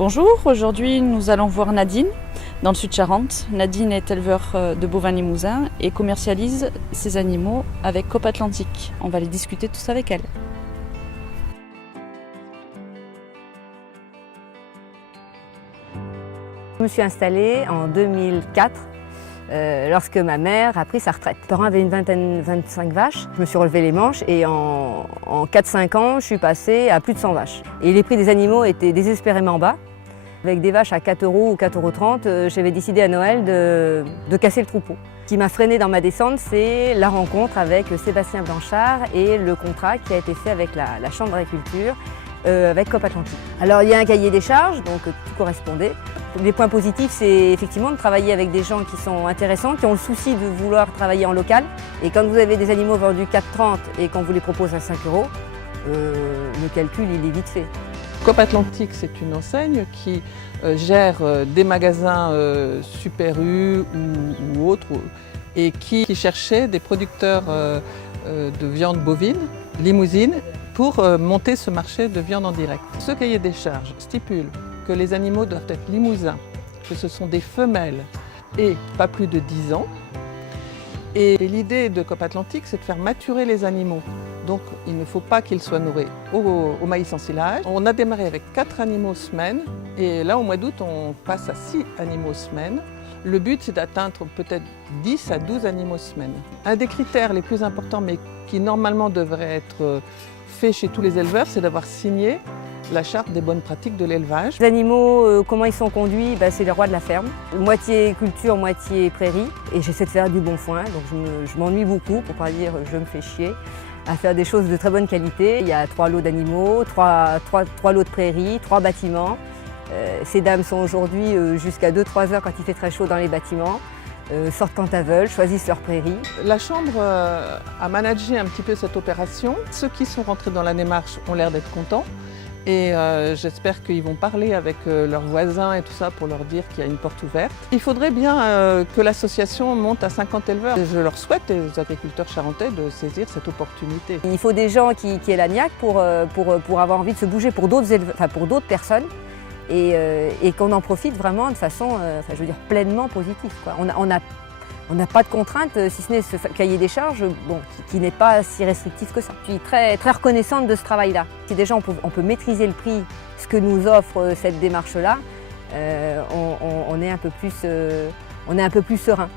Bonjour, aujourd'hui nous allons voir Nadine dans le Sud-Charente. Nadine est éleveur de bovins limousins et commercialise ses animaux avec Coop Atlantique. On va aller discuter tout ça avec elle. Je me suis installée en 2004 lorsque ma mère a pris sa retraite. Mes parents avaient une 25 vaches. Je me suis relevé les manches et en 4-5 ans, je suis passée à plus de 100 vaches. Et les prix des animaux étaient désespérément bas. Avec des vaches à 4 € ou 4,30 €, j'avais décidé à Noël de casser le troupeau. Ce qui m'a freinée dans ma descente, c'est la rencontre avec Sébastien Blanchard et le contrat qui a été fait avec la Chambre d'agriculture, avec Coop Atlantique. Alors il y a un cahier des charges, donc tout correspondait. Les points positifs, c'est effectivement de travailler avec des gens qui sont intéressants, qui ont le souci de vouloir travailler en local. Et quand vous avez des animaux vendus 4,30 € et qu'on vous les propose à 5 €, le calcul il est vite fait. Coop Atlantique, c'est une enseigne qui gère des magasins Super U ou autres et qui cherchait des producteurs de viande bovine, limousine, pour monter ce marché de viande en direct. Ce cahier des charges stipule que les animaux doivent être limousins, que ce sont des femelles et pas plus de 10 ans. Et l'idée de Coop Atlantique, c'est de faire maturer les animaux. Donc il ne faut pas qu'ils soient nourris au maïs en silage. On a démarré avec 4 animaux semaine et là au mois d'août on passe à 6 animaux semaine. Le but c'est d'atteindre peut-être 10 à 12 animaux semaine. Un des critères les plus importants mais qui normalement devrait être fait chez tous les éleveurs, c'est d'avoir signé la charte des bonnes pratiques de l'élevage. Les animaux, comment ils sont conduits, c'est les rois de la ferme. Moitié culture, moitié prairie. Et j'essaie de faire du bon foin, donc je m'ennuie beaucoup, pour pas dire je me fais chier, à faire des choses de très bonne qualité. Il y a 3 lots d'animaux, 3 lots de prairies, 3 bâtiments. Ces dames sont aujourd'hui jusqu'à 2-3 heures quand il fait très chaud dans les bâtiments. Sortent quand elles veulent, choisissent leur prairie. La Chambre a managé un petit peu cette opération. Ceux qui sont rentrés dans la démarche ont l'air d'être contents. Et j'espère qu'ils vont parler avec leurs voisins et tout ça pour leur dire qu'il y a une porte ouverte. Il faudrait bien que l'association monte à 50 éleveurs. Je leur souhaite, les agriculteurs charentais, de saisir cette opportunité. Il faut des gens qui aient la niaque pour avoir envie de se bouger pour d'autres personnes et qu'on en profite vraiment de façon pleinement positive, quoi. On n'a pas de contraintes, si ce n'est ce cahier des charges qui n'est pas si restrictif que ça. Je suis très, très reconnaissante de ce travail-là. Si déjà on peut maîtriser le prix, ce que nous offre cette démarche-là, on est un peu plus serein.